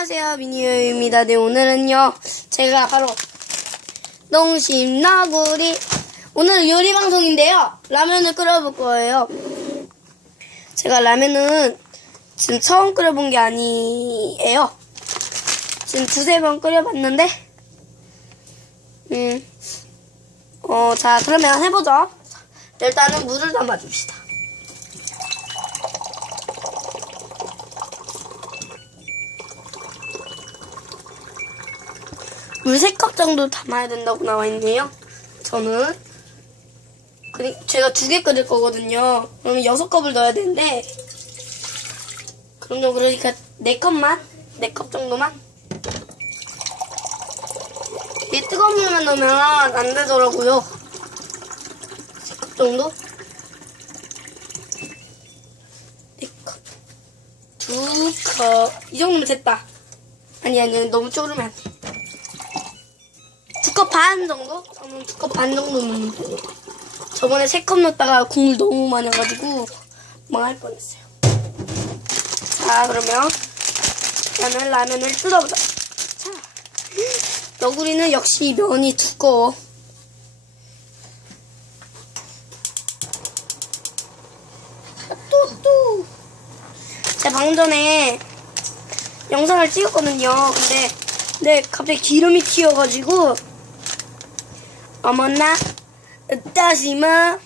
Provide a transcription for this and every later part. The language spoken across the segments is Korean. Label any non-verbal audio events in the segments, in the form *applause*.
안녕하세요 미니유입니다. 네 오늘은요 제가 바로 농심 나구리 오늘은 요리 방송인데요 라면을 끓여볼 거예요. 제가 라면은 지금 처음 끓여본 게 아니에요. 지금 두세 번 끓여봤는데 음. 어, 자, 그러면 해보죠. 일단은 물을 담아줍시다. 물 3컵 정도 담아야 된다고 나와 있네요. 저는. 그리, 제가 두 개 끓일 거거든요. 그러면 6컵을 넣어야 되는데, 그럼요, 그러니까 4컵만? 4컵 정도만? 이게 뜨거운 물만 넣으면 안 되더라고요. 3컵 정도? 4컵. 2컵. 이 정도면 됐다. 아니, 아니, 너무 졸으면 안 돼. 두컵반 정도? 저는 두 컵 반 정도 넣는 거 저번에 세 컵 넣었다가 국물 너무 많이 해가지고 망할 뻔했어요. 자, 그러면 라면, 라면을 뜯어보자. 자, 너구리는 역시 면이 두꺼워. 또, 또. 제가 방금 전에 영상을 찍었거든요. 근데, 네, 갑자기 기름이 튀어가지고, 어머나, 따지마.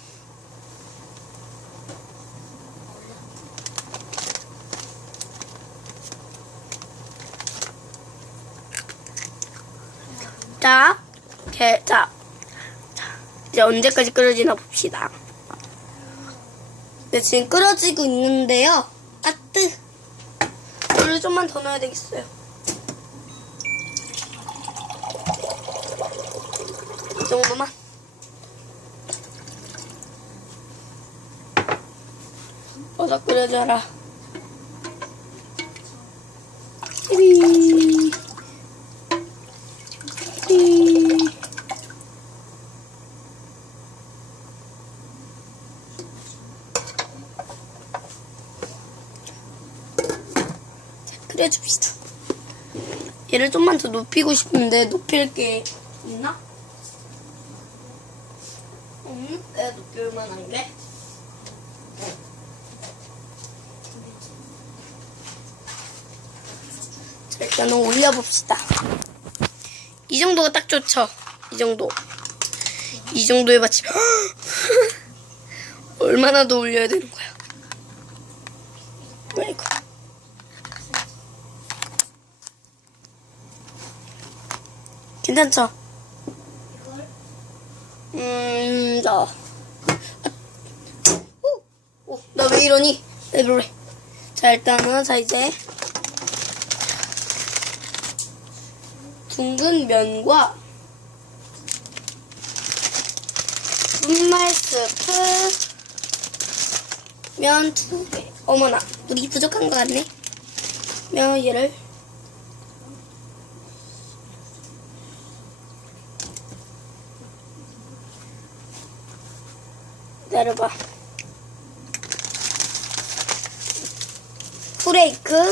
자, 게, 자, 자, 이제 언제까지 끓여지나 봅시다. 네, 지금 끓여지고 있는데요. 아뜨. 물을 좀만 더 넣어야 되겠어요. 이 정도만. 어서 끓여줘라. 띠리. 띠리. 자, 끓여줍시다. 얘를 좀만 더 높이고 싶은데 높일 게 있나? 음, 내가 높일 만한 게? 자, 일단은 올려봅시다. 이 정도가 딱 좋죠? 이 정도. 이 정도에 받치면 *laughs* 얼마나 더 올려야 되는 거야? 왜 이거? 괜찮죠? 음, 자. 오, 오, 나왜 이러니? 왜 그래? 자, 일단은, 자, 이제. 둥근 면과 분말 스프 면 두 개. 어머나, 물이 부족한 것 같네. 면 얘를 프레이크.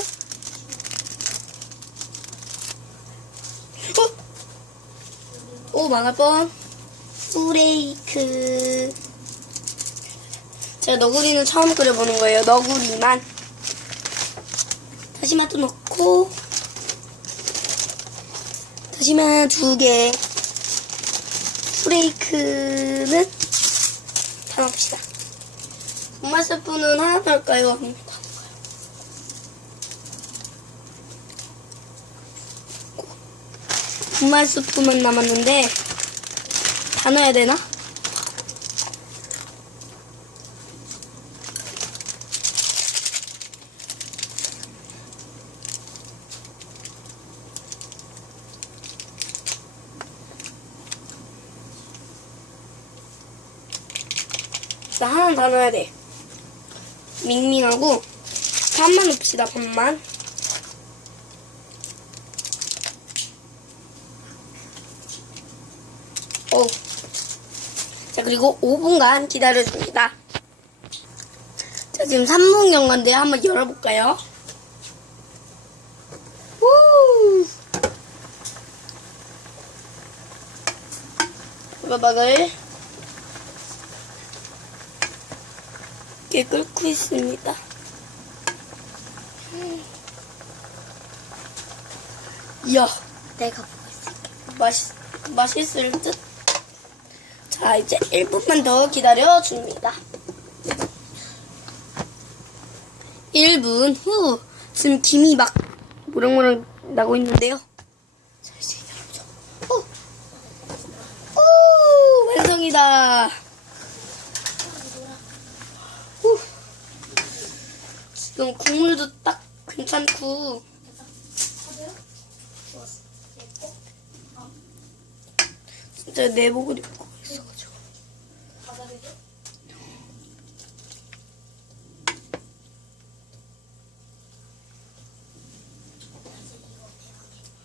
어? 오, 망할 뻔. 프레이크. 제가 너구리는 처음 끓여보는 거예요. 너구리만. 다시마 또 넣고. 다시마 두 개. 프레이크는 다 넣읍시다. 분말 스프는 하나 넣을까요? 분말 스프만 남았는데 다 넣어야 되나? 봅시다. 하나는 다 넣어야 돼. 밍밍하고 반만 넣읍시다. 반만. 오. 자 그리고 5분간 기다려줍니다. 자 지금 3분 경과인데 한번 열어볼까요? 우! 이거 막을 이렇게 끓고 있습니다. 이야, 내가 보고 있을게. 맛있, 맛있을 듯. 자, 이제 1분만 더 기다려줍니다. 1분 후, 지금 김이 막 모락모락 나고 있는데요. 오! 오! 완성이다. 지금 국물도 딱 괜찮고, 진짜 내복을 입고 있어가지고.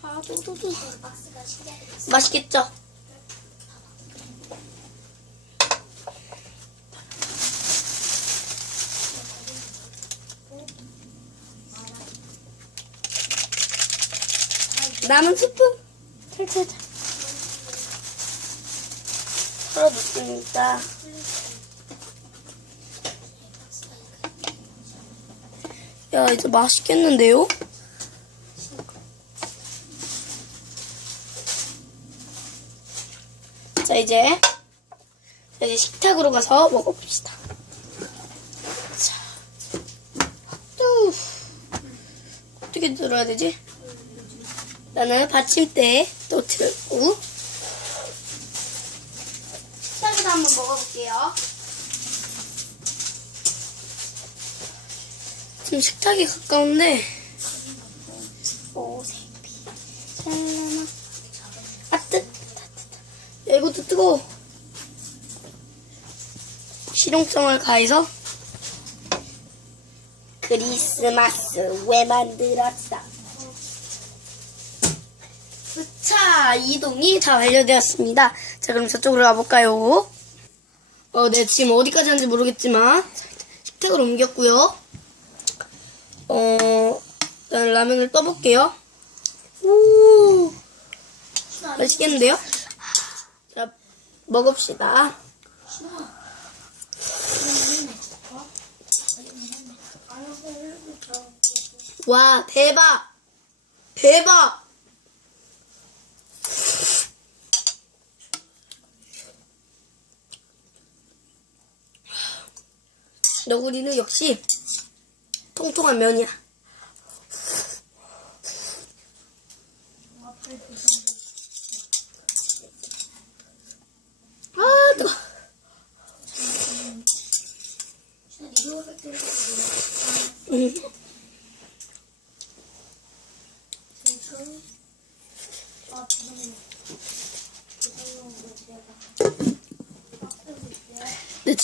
아, 도도도. 맛있겠죠? 남은 스프 살살살 털어놓습니다. 야, 이제 맛있겠는데요? 자, 이제, 자, 이제 식탁으로 가서 먹어봅시다. 자, 또, 어떻게 들어야 되지? 나는 받침대 또 들고, 식탁에서 한번 먹어볼게요. 지금 식탁이 가까운데, 오색비, 샬라마, 아, 뜨, 야, 이것도 뜨거워. 실용성을 가해서 크리스마스 왜 만들었어? 자, 이동이 다 완료되었습니다. 자, 그럼 저쪽으로 가볼까요? 어, 네, 지금 어디까지 하는지 모르겠지만, 식탁을 옮겼고요. 어, 일단 라면을 떠볼게요. 오, 맛있겠는데요? 자, 먹읍시다. 와, 대박! 대박! 너구리는 역시 통통한 면이야. 아, 뜨거. 음.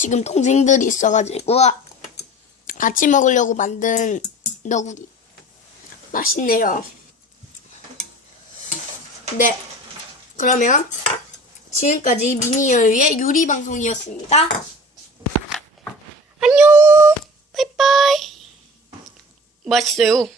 지금 동생들이 있어가지고 같이 먹으려고 만든 너구리 맛있네요. 네, 그러면 지금까지 미니어의 요리 방송이었습니다. 안녕, 바이바이. 맛있어요.